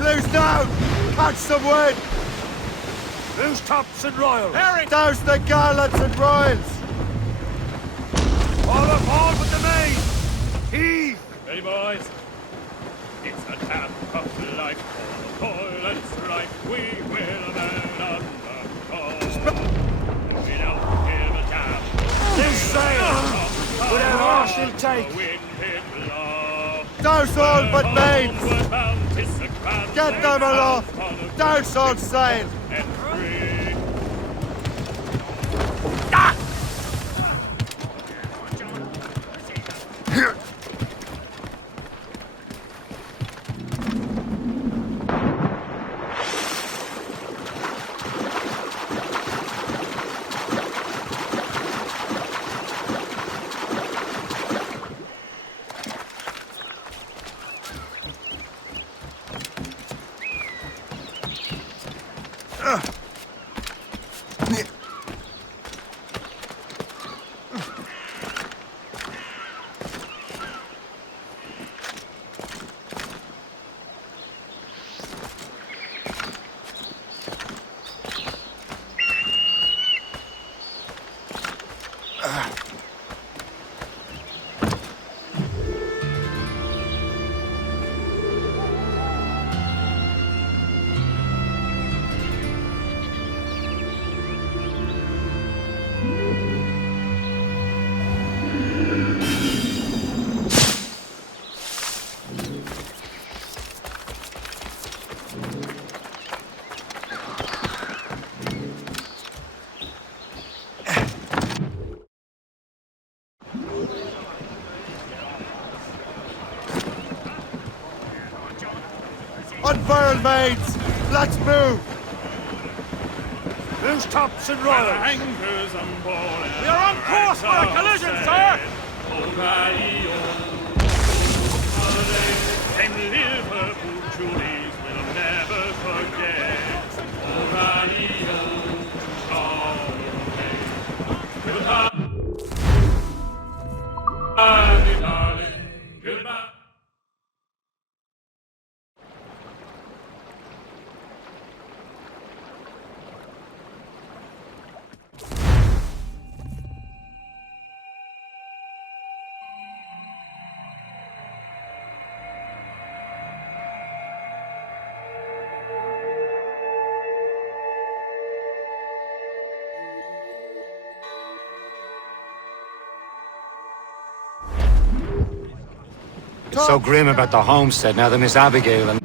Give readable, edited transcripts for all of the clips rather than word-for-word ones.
Blue's down! Catch some wind! Blue's tops and royals! Herring! Douse the gallants and royals! All aboard with the main! Heave! Ready, boys? It's a tap of life for toil and strife. We will burn on the coast. We don't give a tap. This sail! Without arse he'll take! Douse all but mains! Get them aloft! Douse all sail! Unfurl, mates! Let's move! Loose tops and royals! Anchors on board. We are on course for a collision, sir! And Liverpool Julies will never forget. O'Reilly, goodbye, darling. Goodbye. It's so grim about the homestead now that Miss Abigail and...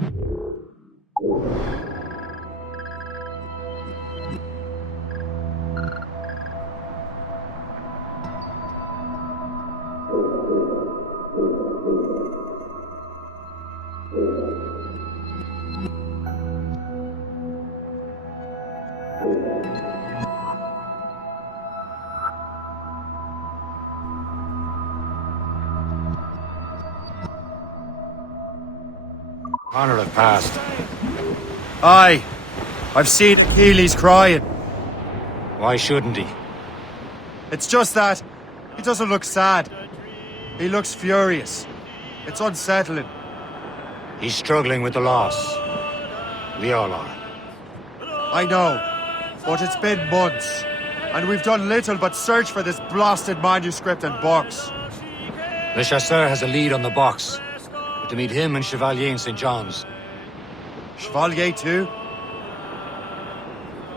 Honor have passed. Aye. I've seen Achilles crying. Why shouldn't he? It's just that he doesn't look sad. He looks furious. It's unsettling. He's struggling with the loss. We all are. I know, but it's been months, and we've done little but search for this blasted manuscript and box. Le Chasseur has a lead on the box. We're to meet him and Chevalier in St. John's. Chevalier too?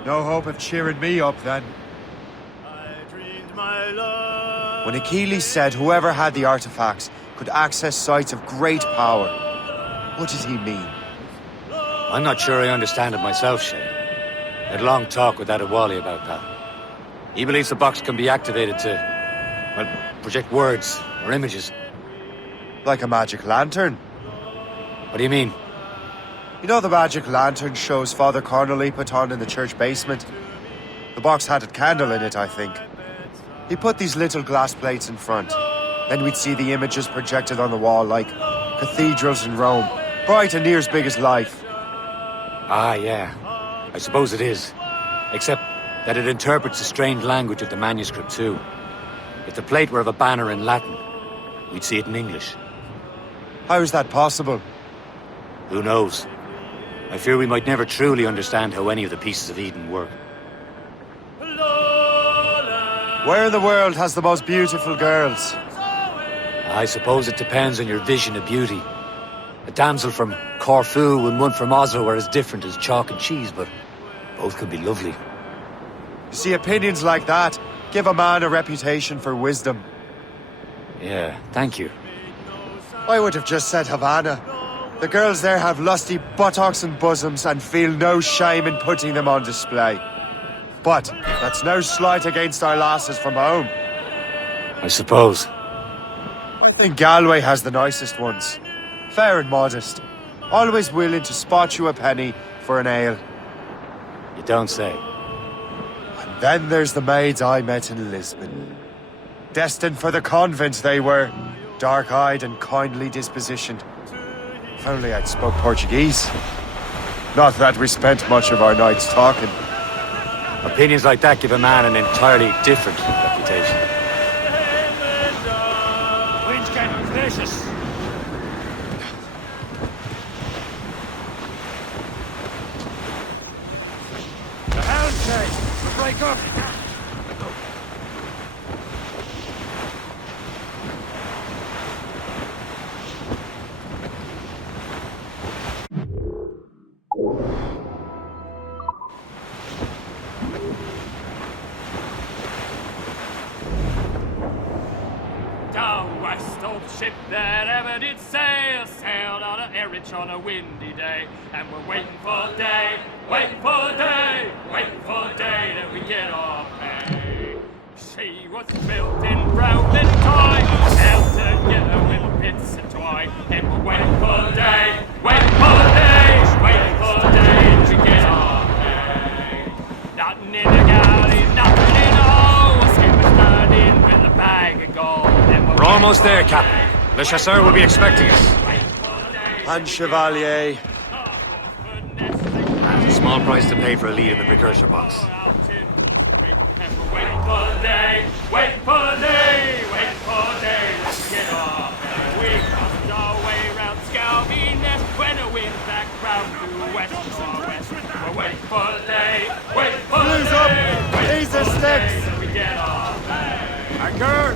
No hope of cheering me up then. When Achilles said whoever had the artifacts could access sites of great power, what did he mean? I'm not sure I understand it myself, Shay. I had a long talk with Adewale about that. He believes the box can be activated to, well, project words or images. Like a magic lantern? What do you mean? You know the magic lantern shows Father Connolly put on in the church basement? The box had a candle in it, I think. He put these little glass plates in front. Then we'd see the images projected on the wall like cathedrals in Rome. Bright and near as big as life. Ah, yeah. I suppose it is. Except that it interprets the strange language of the manuscript, too. If the plate were of a banner in Latin, we'd see it in English. How is that possible? Who knows? I fear we might never truly understand how any of the pieces of Eden work. Where in the world has the most beautiful girls? I suppose it depends on your vision of beauty. A damsel from Corfu and one from Oslo are as different as chalk and cheese, but both could be lovely. You see, opinions like that give a man a reputation for wisdom. Yeah, thank you. I would have just said Havana. The girls there have lusty buttocks and bosoms and feel no shame in putting them on display. But that's no slight against our lasses from home. I suppose. I think Galway has the nicest ones. Fair and modest. Always willing to spot you a penny for an ale. You don't say. And then there's the maids I met in Lisbon. Destined for the convent they were. Dark-eyed and kindly dispositioned. If only I'd spoke Portuguese. Not that we spent much of our nights talking. Opinions like that give a man an entirely different reputation. Wind's getting vicious. The hound chase. We'll break up. Ship that ever did sail sailed out of Erich on a windy day, and we're waiting for day, waiting for day, waiting for day that we get our pay. She was built in brown and toy, held together with bits of toy, and we're waiting for day, waiting for day, waiting for day that we get our pay. Nothing in the galley, nothing in the hole, a skipper's turned in with a bag of gold. We're almost there, Captain. Le Chasseur will be expecting us. And Chevalier. That's a small price to pay for a lead in the precursor box. Wait for day, wait for day, wait for day, let's get off. We crossed our way round Scalby Nest when the wind back round to west northwest. We're waiting for day, wait for Blues day, up! wait These for are day, sticks! that we get off. Anchor!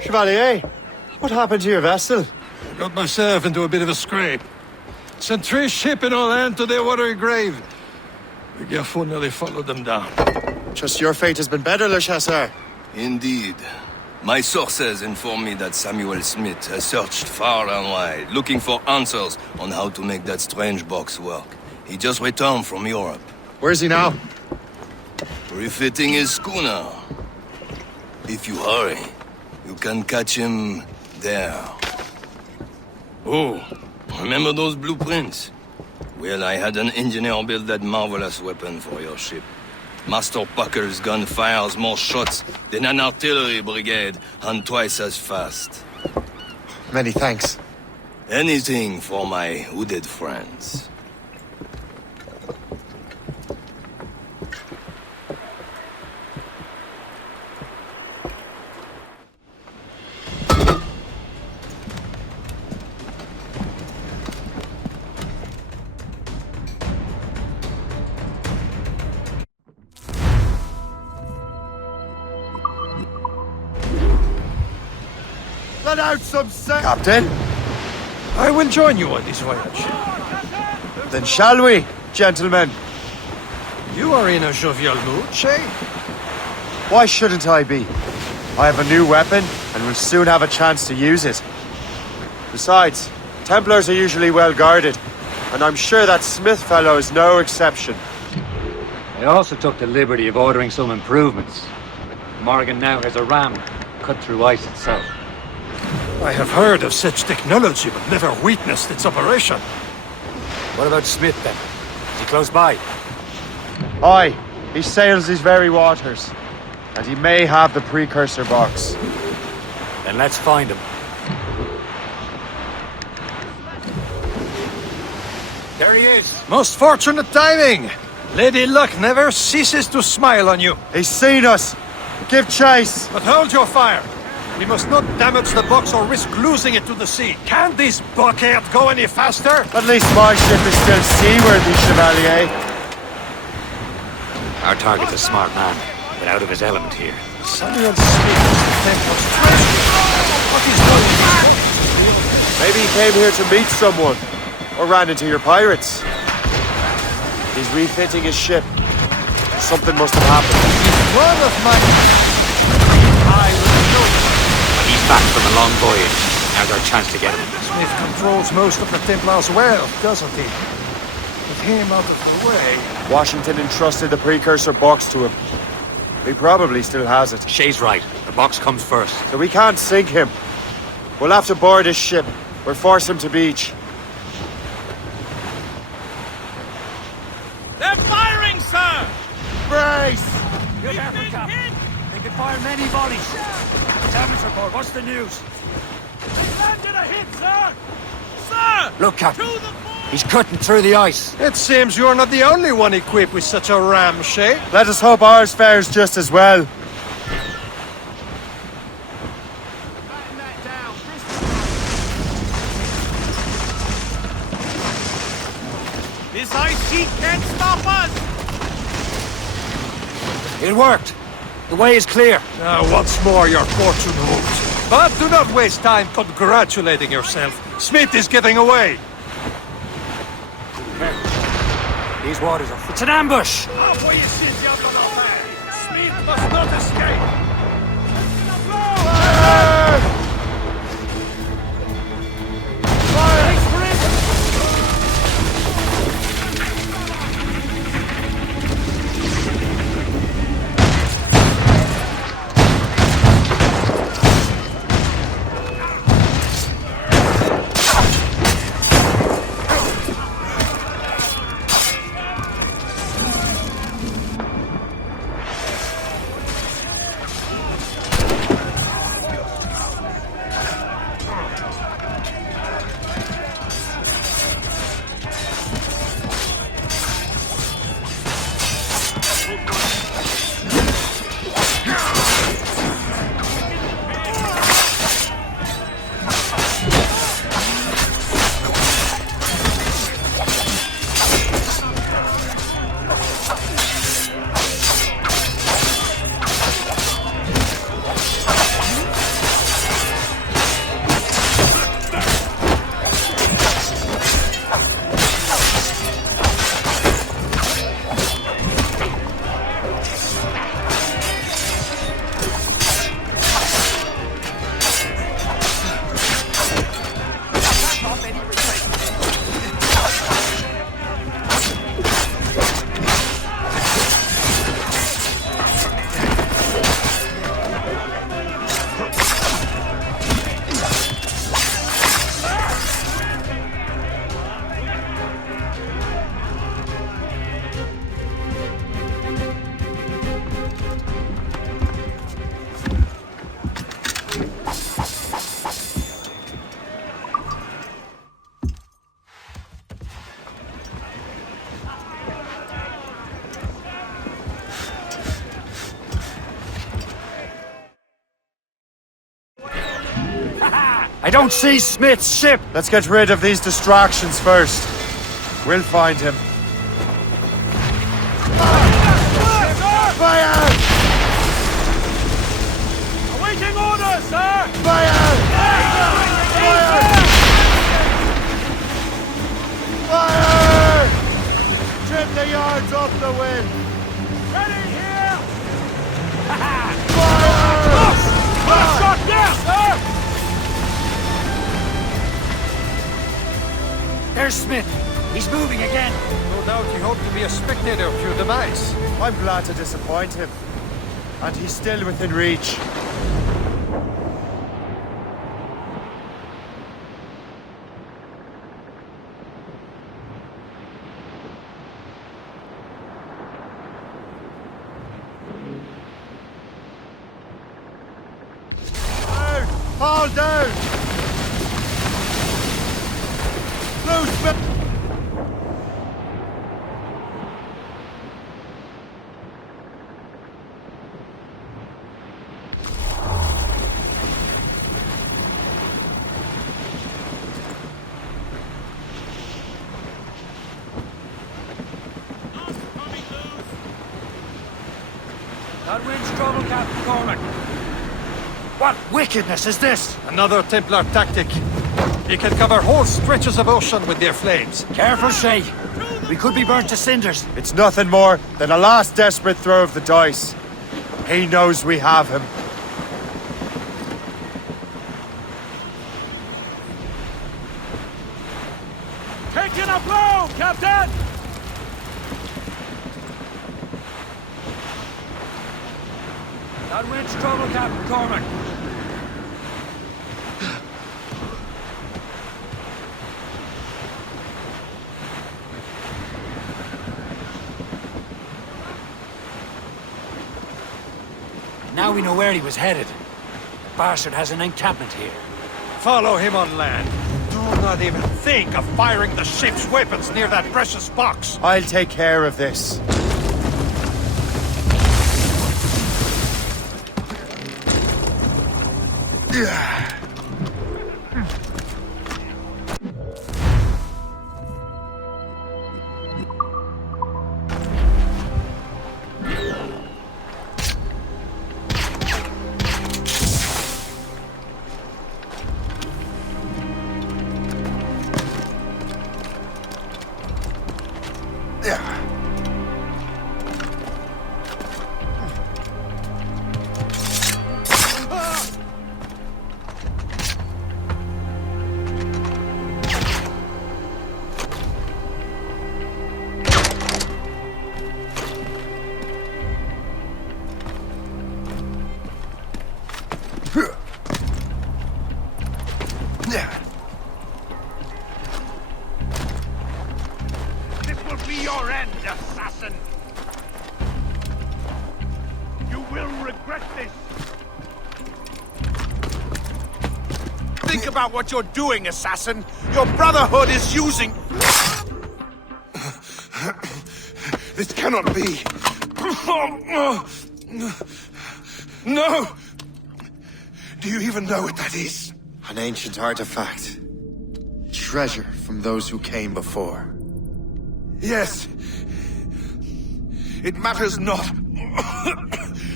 Chevalier, what happened to your vessel? Got myself into a bit of a scrape. Sent 3 ship in all hand to their watery grave. The Gerfo nearly followed them down. Just your fate has been better, Le Chasseur. Indeed. My sources inform me that Samuel Smith has searched far and wide, looking for answers on how to make that strange box work. He just returned from Europe. Where's he now? Refitting his schooner. If you hurry, you can catch him there. Oh, remember those blueprints? Well, I had an engineer build that marvelous weapon for your ship. Master Pucker's gun fires more shots than an artillery brigade, and twice as fast. Many thanks. Anything for my hooded friends. Let out some sense. Captain? I will join you on this voyage. Then shall we, gentlemen? You are in a jovial mood, Shay? Why shouldn't I be? I have a new weapon, and will soon have a chance to use it. Besides, Templars are usually well guarded, and I'm sure that Smith fellow is no exception. I also took the liberty of ordering some improvements. Morgan now has a ram cut through ice itself. I have heard of such technology, but never witnessed its operation. What about Smith, then? Is he close by? Aye, he sails these very waters, and he may have the precursor box. Then let's find him. There he is! Most fortunate timing! Lady Luck never ceases to smile on you. He's seen us! Give chase! But hold your fire! We must not damage the box or risk losing it to the sea. Can this bucket go any faster? At least my ship is still seaworthy, Chevalier. Our target's a smart man, but out of his element here. Samuel Smith is the Templar's treasure. What is going on? Maybe he came here to meet someone, or ran into your pirates. He's refitting his ship. Something must have happened. One of my... I will know. He's back from a long voyage. Now's our chance to get him. Smith controls most of the Templars' wealth, doesn't he? With him out of the way... Washington entrusted the precursor box to him. He probably still has it. Shay's right. The box comes first. So we can't sink him. We'll have to board his ship, or force him to beach. They're firing, sir! Brace! Good effort, Captain. They can fire many volleys. Damage report. What's the news? Landed a hit, sir! Sir! Look, Captain. To the fore! He's cutting through the ice. It seems you're not the only one equipped with such a ram, Shay. Let us hope ours fares just as well. Batten that down. This ice sheet can't stop us! It worked. The way is clear. Now, once more, your fortune holds. But do not waste time congratulating yourself. Smith is getting away. These waters are... It's an ambush! Halfway you sit, you're gonna land! Smith must not escape! I don't see Smith's ship! Let's get rid of these distractions first. We'll find him. Fire! Awaiting orders, sir! Fire! Fire! Trim the yards off the wind! Ready here! Fire! Last shot down, sir! There's Smith. He's moving again. No doubt he hoped to be a spectator of your demise. I'm glad to disappoint him. And he's still within reach. Down! Fall down! Loose, Smith! That wind's trouble, Captain Cormac. What wickedness is this? Another Templar tactic. They can cover whole stretches of ocean with their flames. Careful, Shay. We could be burnt to cinders. It's nothing more than a last desperate throw of the dice. He knows we have him. Taking a blow, Captain! That wind's trouble, Captain Cormac. Now we know where he was headed. The bastard has an encampment here. Follow him on land. Do not even think of firing the ship's weapons near that precious box. I'll take care of this. This will be your end, assassin! You will regret this! Think about what you're doing, assassin! Your Brotherhood is using... This cannot be! No! Do you even know what that is? An ancient artifact. Treasure from those who came before. Yes. It matters not.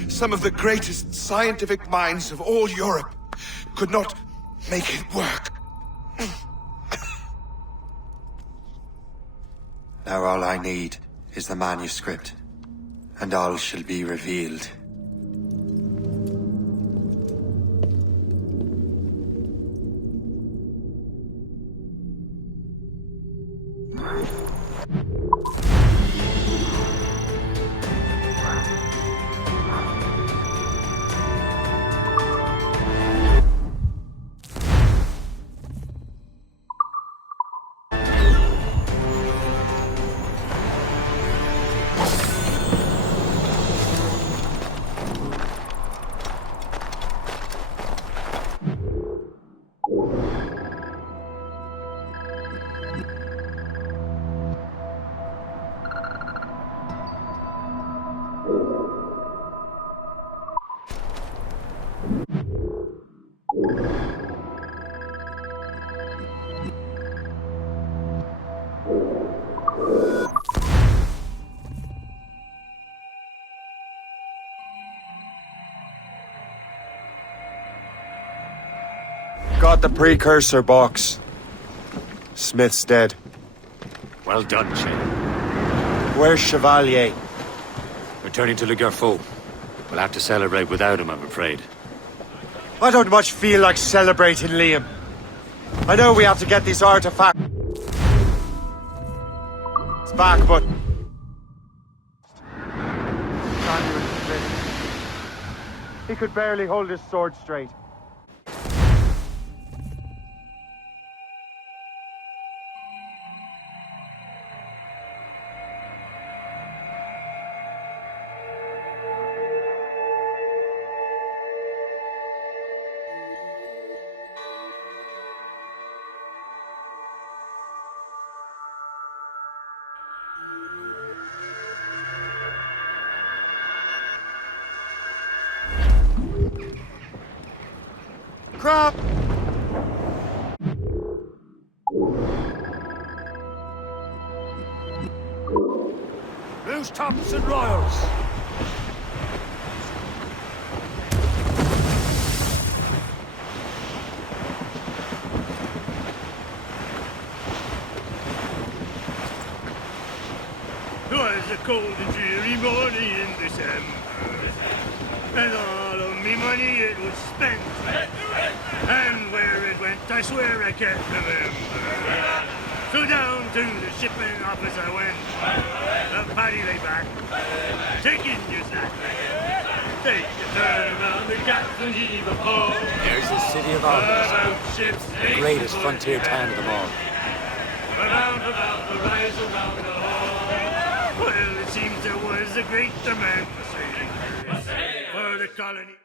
Some of the greatest scientific minds of all Europe could not make it work. Now all I need is the manuscript, and all shall be revealed. got the precursor box. Smith's dead. Well done, Shay. Where's Chevalier? Returning to Le Garfou. We'll have to celebrate without him, I'm afraid. I don't much feel like celebrating, Liam. I know we have to get this artifact back, but... He could barely hold his sword straight. Crap! Loose tops and royals! Twas a cold and dreary morning in December, and all of me money it was spent. And where it went, I swear I can't remember. So down to the shipping office I went. The party lay back, taking your snack. Take a turn around the captain's heave of ho. There's the city of Albany, the greatest frontier town of them all. Around the rise, around the hall. Well, it seems there was a great demand for sailors for the colony.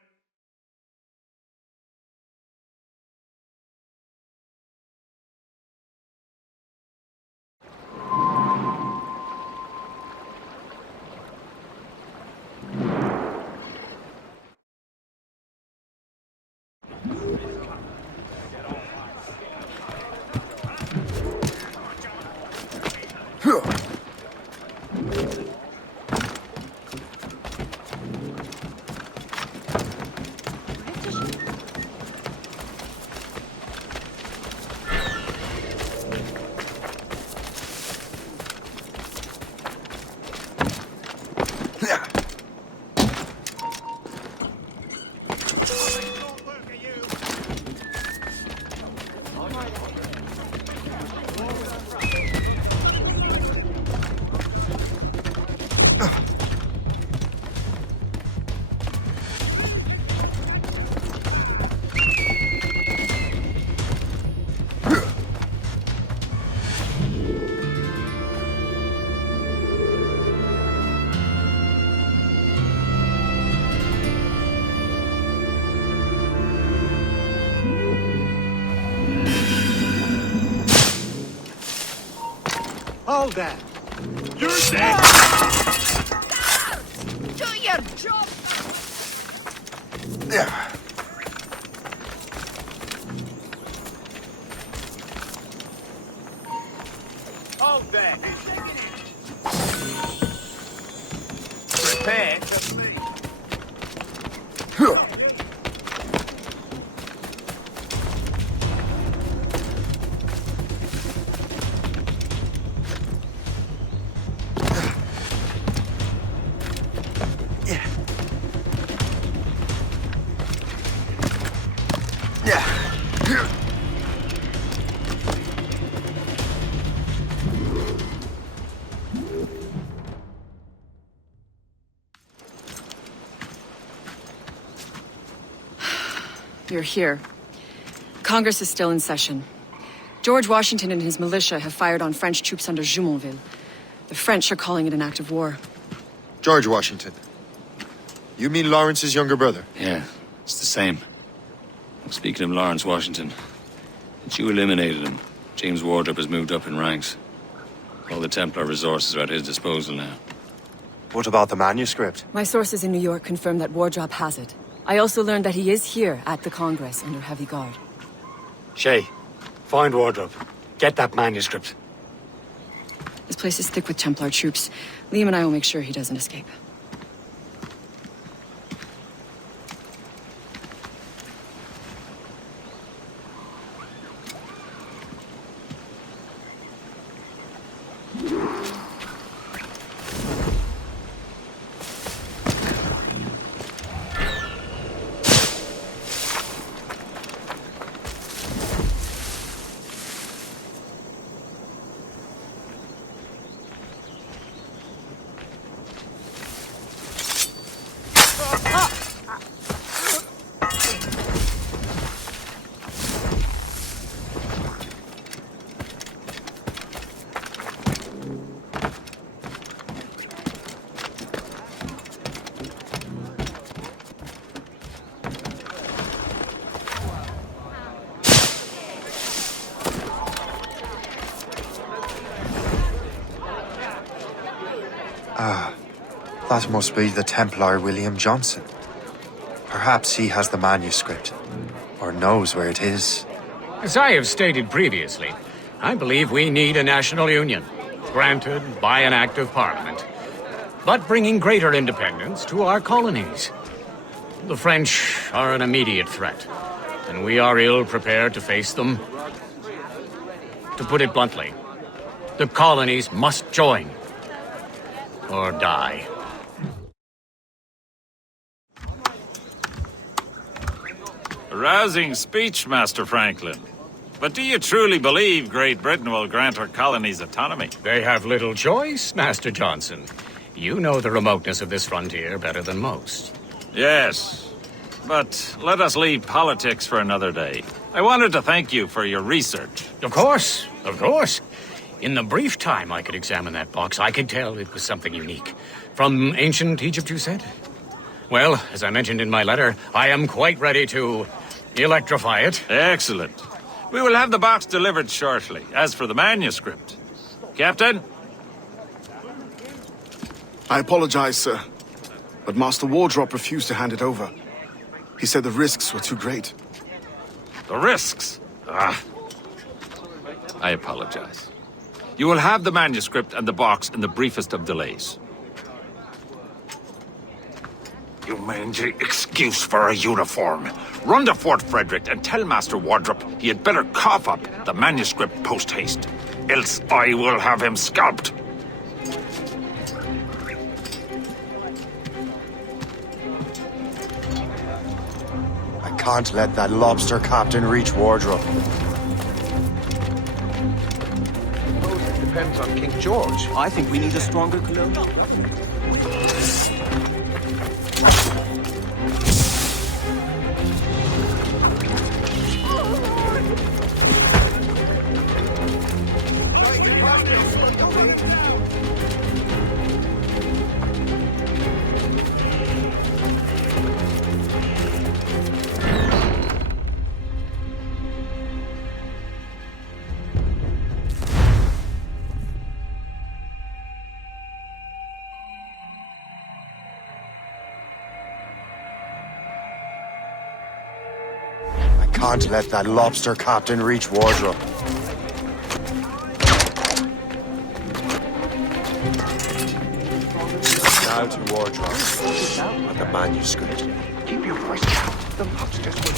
Hold that. You're dead! Do your job! Yeah. Hold that! Prepare to flee. You're here. Congress is still in session. George Washington and his militia have fired on French troops under Jumonville. The French are calling it an act of war. George Washington. You mean Lawrence's younger brother? Yeah, it's the same. Speaking of Lawrence Washington, since you eliminated him, James Wardrop has moved up in ranks. All the Templar resources are at his disposal now. What about the manuscript? My sources in New York confirm that Wardrop has it. I also learned that he is here at the Congress under heavy guard. Shay, find Wardrop. Get that manuscript. This place is thick with Templar troops. Liam and I will make sure he doesn't escape. That must be the Templar William Johnson. Perhaps he has the manuscript, or knows where it is. As I have stated previously, I believe we need a national union, granted by an act of parliament, but bringing greater independence to our colonies. The French are an immediate threat, and we are ill prepared to face them. To put it bluntly, the colonies must join, or die. A rousing speech, Master Franklin. But do you truly believe Great Britain will grant her colonies autonomy? They have little choice, Master Johnson. You know the remoteness of this frontier better than most. Yes, but let us leave politics for another day. I wanted to thank you for your research. Of course, of course. In the brief time I could examine that box, I could tell it was something unique. From ancient Egypt, you said? Well, as I mentioned in my letter, I am quite ready to electrify it. Excellent. We will have the box delivered shortly. As for the manuscript... Captain? I apologize, sir, but Master Wardrop refused to hand it over. He said the risks were too great. The risks? Ah. I apologize. You will have the manuscript and the box in the briefest of delays. You mangy excuse for a uniform. Run to Fort Frederick and tell Master Wardrop he had better cough up the manuscript post-haste. Else I will have him scalped. I can't let that lobster captain reach Wardrobe. It depends on King George. I think we need a stronger colonial. Can't let that lobster captain reach Wardrobe. Now to Wardrobe and the manuscript. Keep your voice down. The lobsters will...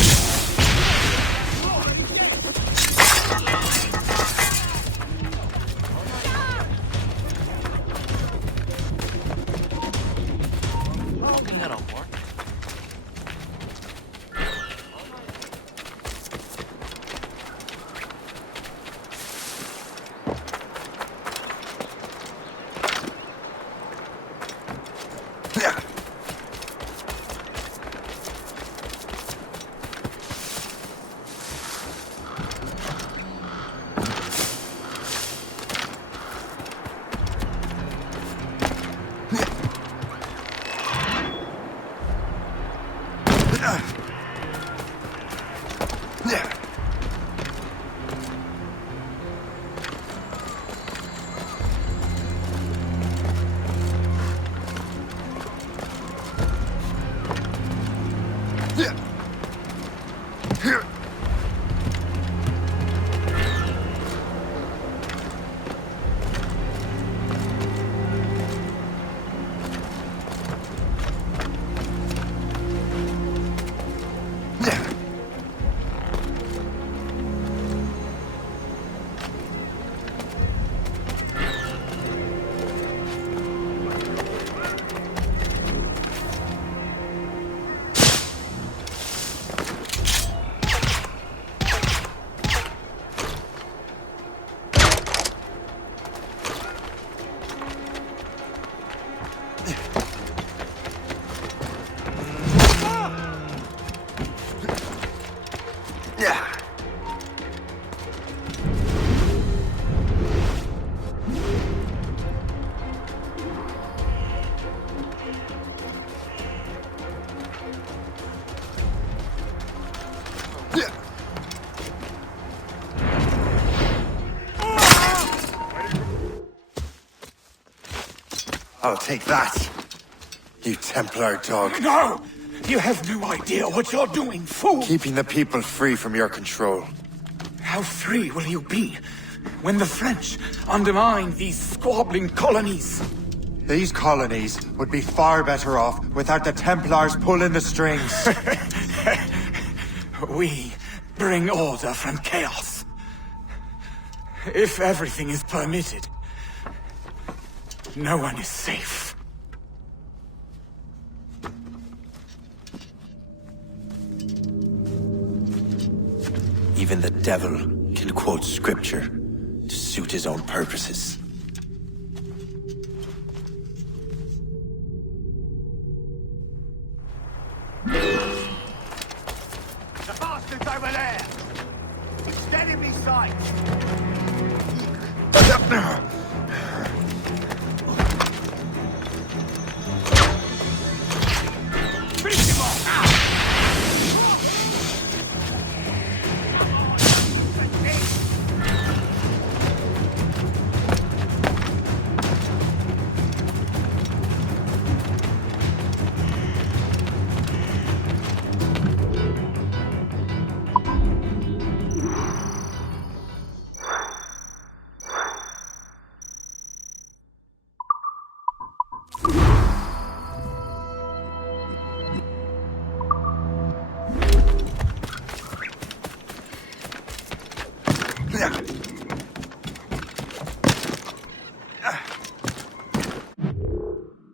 I'll take that, you Templar dog. No! You have no idea what you're doing, fool! Keeping the people free from your control. How free will you be when the French undermine these squabbling colonies? These colonies would be far better off without the Templars pulling the strings. We bring order from chaos. If everything is permitted, no one is safe. Even the devil can quote scripture to suit his own purposes. The bastards over there! Steady me sight!